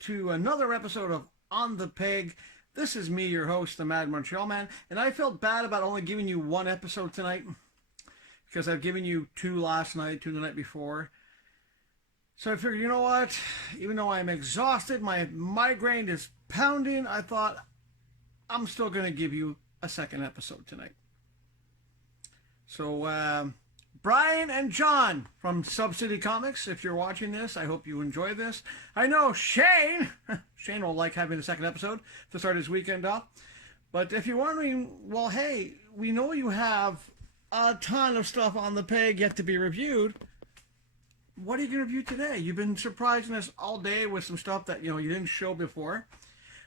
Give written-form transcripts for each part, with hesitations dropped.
To another episode of On the Peg. This is me, your host, the Mad Montreal Man, and I felt bad about only giving you one episode tonight because I've given you two last night, two the night before. So I figured, you know what? Even though I'm exhausted, my migraine is pounding, I thought I'm still going to give you a second episode tonight. So, Brian and John from Sub-City Comics, if you're watching this, I hope you enjoy this. I know Shane will like having the second episode to start his weekend off. But if you're wondering, well, hey, we know you have a ton of stuff on the peg yet to be reviewed. What are you going to review today? You've been surprising us all day with some stuff that, you didn't show before.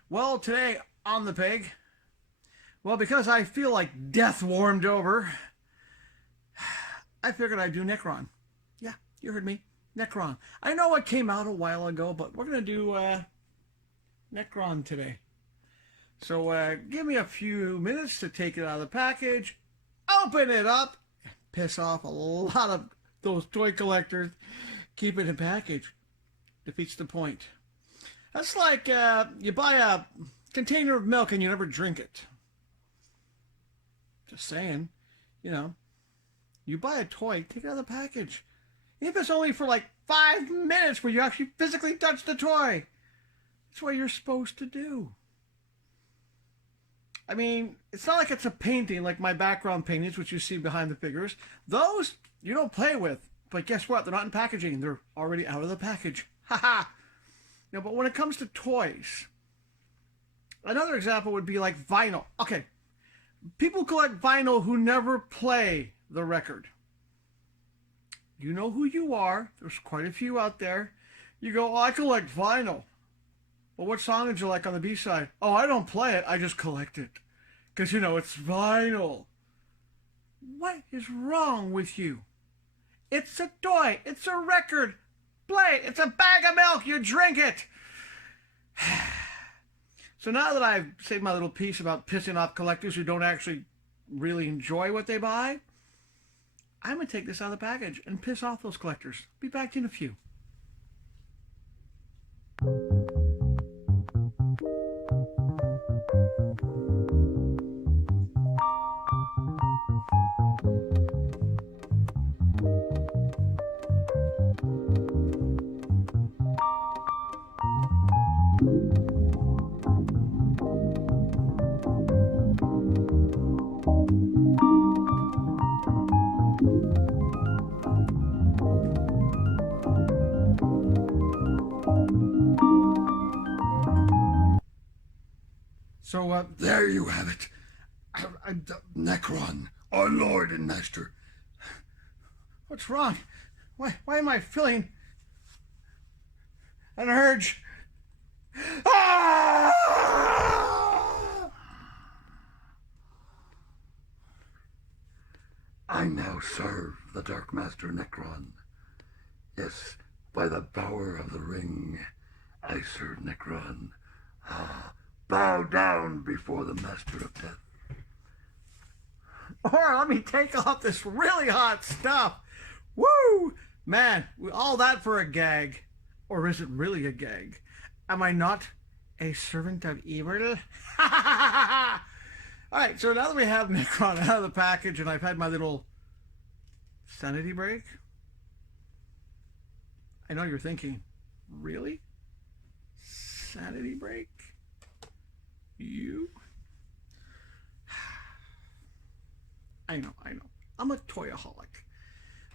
Well, today on the peg, well, because I feel like death warmed over, I figured I'd do Nekron. Yeah, you heard me. Nekron. I know it came out a while ago, but we're going to do Nekron today. So give me a few minutes to take it out of the package, open it up, piss off a lot of those toy collectors. Keep it in package. Defeats the point. That's like you buy a container of milk and you never drink it. Just saying, You buy a toy, take it out of the package. If it's only for like 5 minutes where you actually physically touch the toy. That's what you're supposed to do. I mean, it's not like it's a painting like my background paintings, which you see behind the figures. Those you don't play with. But guess what? They're not in packaging. They're already out of the package. Haha. But when it comes to toys, another example would be like vinyl. Okay. People collect vinyl who never play the record. You know who you are. There's quite a few out there. You go, I collect vinyl. Well, what song did you like on the B-side? Oh, I don't play it. I just collect it. Because, it's vinyl. What is wrong with you? It's a toy. It's a record. Play it. It's a bag of milk. You drink it. So now that I've said my little piece about pissing off collectors who don't actually really enjoy what they buy, I'm going to take this out of the package and piss off those collectors. Be back in a few. So, there you have it. Nekron, our Lord and Master. What's wrong? Why am I feeling an urge? Ah! I now serve the Dark Master Nekron. Yes, by the power of the ring, I serve Nekron. Bow down before the Master of Death. Or let me take off this really hot stuff. Woo! Man, all that for a gag. Or is it really a gag? Am I not a servant of evil? Alright, so now that we have Nekron out of the package and I've had my little sanity break, I know you're thinking, really? Sanity break? You? I know. I'm a toyaholic.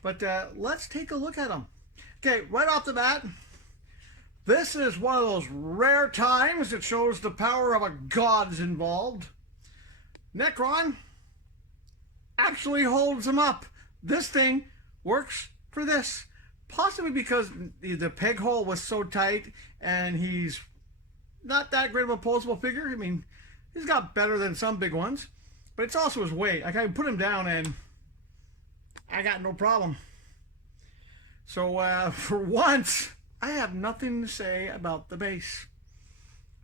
But let's take a look at them. Okay, right off the bat, this is one of those rare times that shows the power of a god's involved. Nekron actually holds him up. This thing works for this. possibly because the peg hole was so tight, and he's not that great of a posable figure. I mean, he's got better than some big ones, but it's also his weight. Like, I put him down and I got no problem. So for once, I have nothing to say about the base.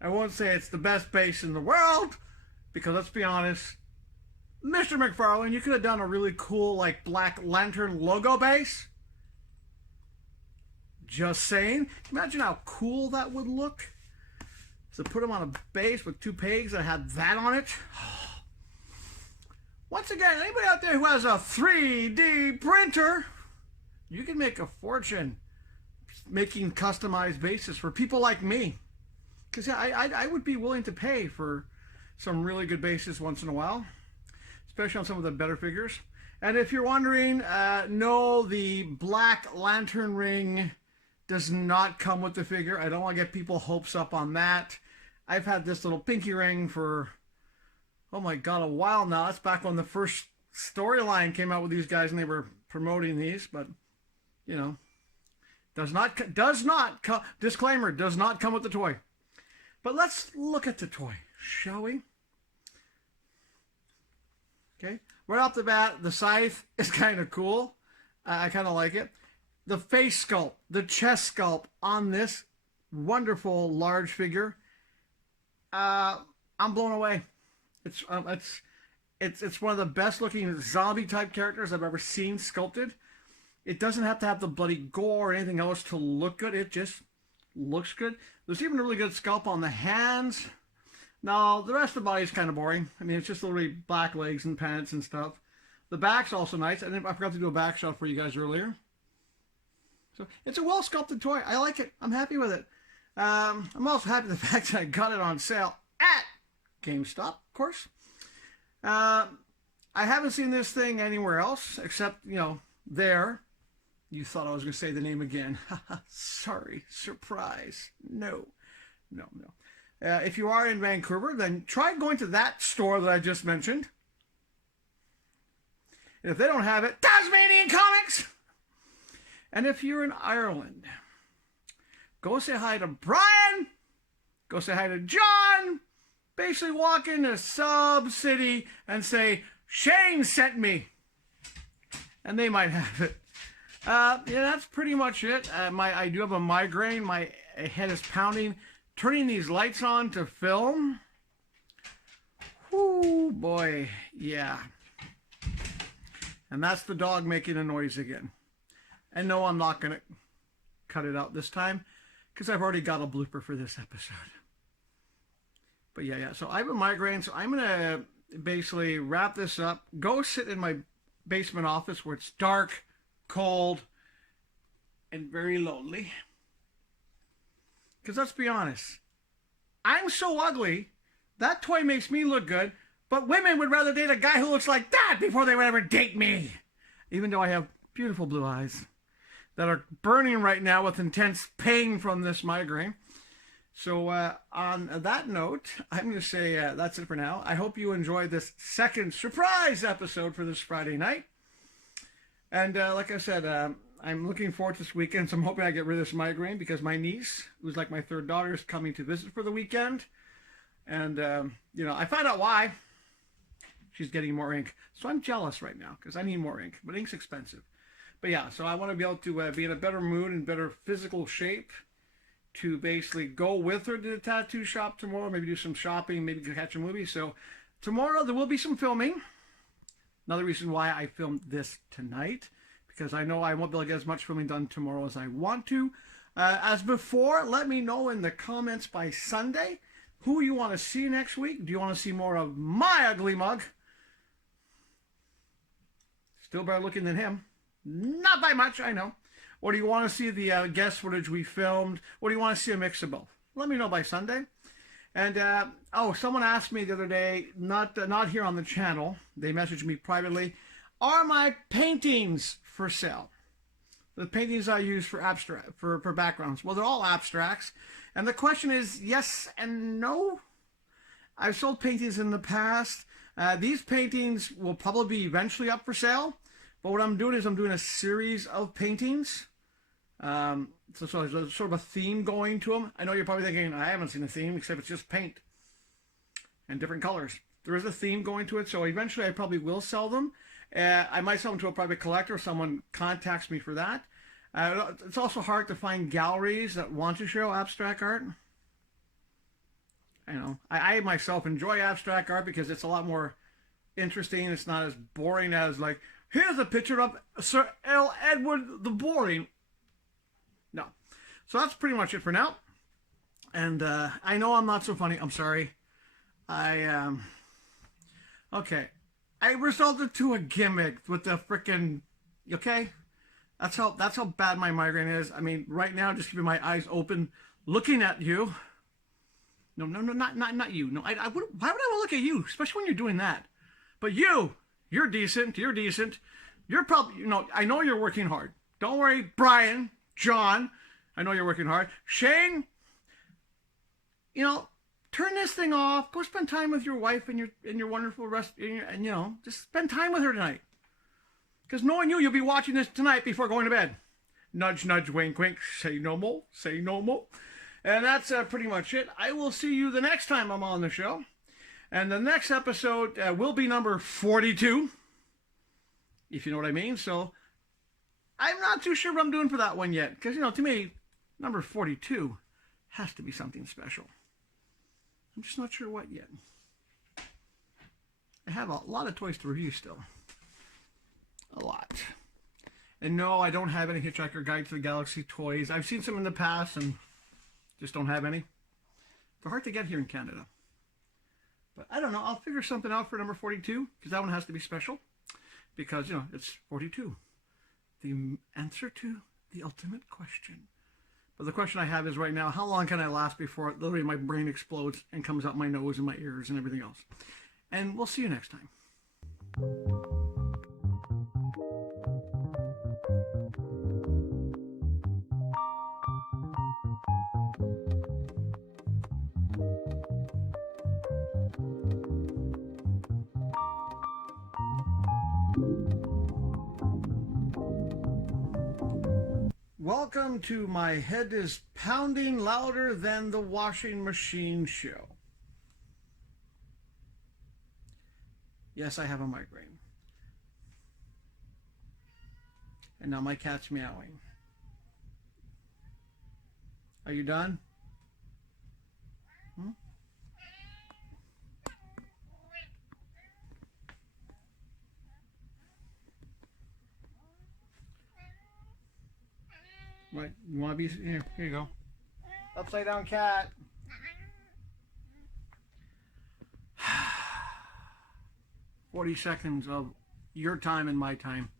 I won't say it's the best base in the world, because let's be honest, Mr. McFarlane, you could have done a really cool, like, Black Lantern logo base. Just saying. Imagine how cool that would look. So put him on a base with two pegs that had that on it. Once again, anybody out there who has a 3D printer, you can make a fortune making customized bases for people like me. Because yeah, I would be willing to pay for some really good bases once in a while, especially on some of the better figures. And if you're wondering, no, the Black Lantern ring does not come with the figure. I don't want to get people hopes up on that. I've had this little pinky ring for, oh my God, a while now. That's back when the first storyline came out with these guys and they were promoting these, but you know, disclaimer, does not come with the toy. But let's look at the toy, shall we? Okay, right off the bat, the scythe is kind of cool. I kind of like it. The face sculpt, the chest sculpt on this wonderful large figure, I'm blown away. It's one of the best looking zombie type characters I've ever seen sculpted. It doesn't have to have the bloody gore or anything else to look good. It just looks good. There's even a really good sculpt on the hands. Now, the rest of the body is kind of boring. I mean, it's just literally black legs and pants and stuff. The back's also nice. I forgot to do a back shot for you guys earlier. So it's a well sculpted toy. I like it. I'm happy with it. I'm also happy with the fact that I got it on sale at GameStop, of course. I haven't seen this thing anywhere else except, you know, there. You thought I was going to say the name again. Sorry. Surprise. No. If you are in Vancouver, then try going to that store that I just mentioned. And if they don't have it, Tasmanian Comics! And if you're in Ireland, go say hi to Brian. Go say hi to John. Basically walk into Sub City and say, Shane sent me. And they might have it. Yeah, that's pretty much it. I do have a migraine. My head is pounding. Turning these lights on to film. Whoo, boy. Yeah. And that's the dog making a noise again. And no, I'm not going to cut it out this time, because I've already got a blooper for this episode. But yeah. So I have a migraine, so I'm going to basically wrap this up, go sit in my basement office where it's dark, cold, and very lonely. Because let's be honest, I'm so ugly, that toy makes me look good, but women would rather date a guy who looks like that before they would ever date me. Even though I have beautiful blue eyes that are burning right now with intense pain from this migraine. So on that note, I'm going to say that's it for now. I hope you enjoyed this second surprise episode for this Friday night. And like I said, I'm looking forward to this weekend, so I'm hoping I get rid of this migraine, because my niece, who's like my third daughter, is coming to visit for the weekend. And, you know, I found out why. She's getting more ink. So I'm jealous right now, because I need more ink. But ink's expensive. But yeah, so I want to be able to be in a better mood and better physical shape to basically go with her to the tattoo shop tomorrow, maybe do some shopping, maybe catch a movie. So tomorrow there will be some filming. Another reason why I filmed this tonight, because I know I won't be able to get as much filming done tomorrow as I want to. As before, let me know in the comments by Sunday who you want to see next week. Do you want to see more of my ugly mug? Still better looking than him. Not by much, I know. Or do you want to see the guest footage we filmed? Or do you want to see a mix of both? Let me know by Sunday. And, someone asked me the other day, not here on the channel, they messaged me privately, are my paintings for sale? The paintings I use for backgrounds. Well, they're all abstracts. And the question is yes and no. I've sold paintings in the past. These paintings will probably be eventually up for sale. But what I'm doing is I'm doing a series of paintings So there's sort of a theme going to them. I know you're probably thinking, I haven't seen a theme except it's just paint and different colors. There is a theme going to it, so eventually I probably will sell them. I might sell them to a private collector if someone contacts me for that. It's also hard to find galleries that want to show abstract art. You know, I myself enjoy abstract art because it's a lot more interesting. It's not as boring as like, here's a picture of Sir L. Edward the Boring. No. So that's pretty much it for now. And I know I'm not so funny. I'm sorry. Okay. I resorted to a gimmick with the frickin', okay? That's how bad my migraine is. I mean, right now, just keeping my eyes open, looking at you. No, not you. No, why would I want to look at you, especially when you're doing that? But you're decent. You're decent. You're probably, you know, I know you're working hard. Don't worry, Brian, John, I know you're working hard. Shane, you know, turn this thing off. Go spend time with your wife and your wonderful rest, and you know, just spend time with her tonight. Because knowing you'll be watching this tonight before going to bed. Nudge, nudge, wink, wink. Say no more. Say no more. And that's pretty much it. I will see you the next time I'm on the show. And the next episode will be number 42. If you know what I mean. So I'm not too sure what I'm doing for that one yet. Because, you know, to me, number 42 has to be something special. I'm just not sure what yet. I have a lot of toys to review still. A lot. And no, I don't have any Hitchhiker Guide to the Galaxy toys. I've seen some in the past and just don't have any. They're hard to get here in Canada. But I don't know. I'll figure something out for number 42 because that one has to be special. Because, you know, it's 42. The answer to the ultimate question. But the question I have is right now, how long can I last before literally my brain explodes and comes out my nose and my ears and everything else? And we'll see you next time. Welcome to my head is pounding louder than the washing machine show. Yes, I have a migraine. And now my cat's meowing. Are you done? Hmm? Right, you want to be here? Here you go. Upside down cat. $40 seconds of your time and my time.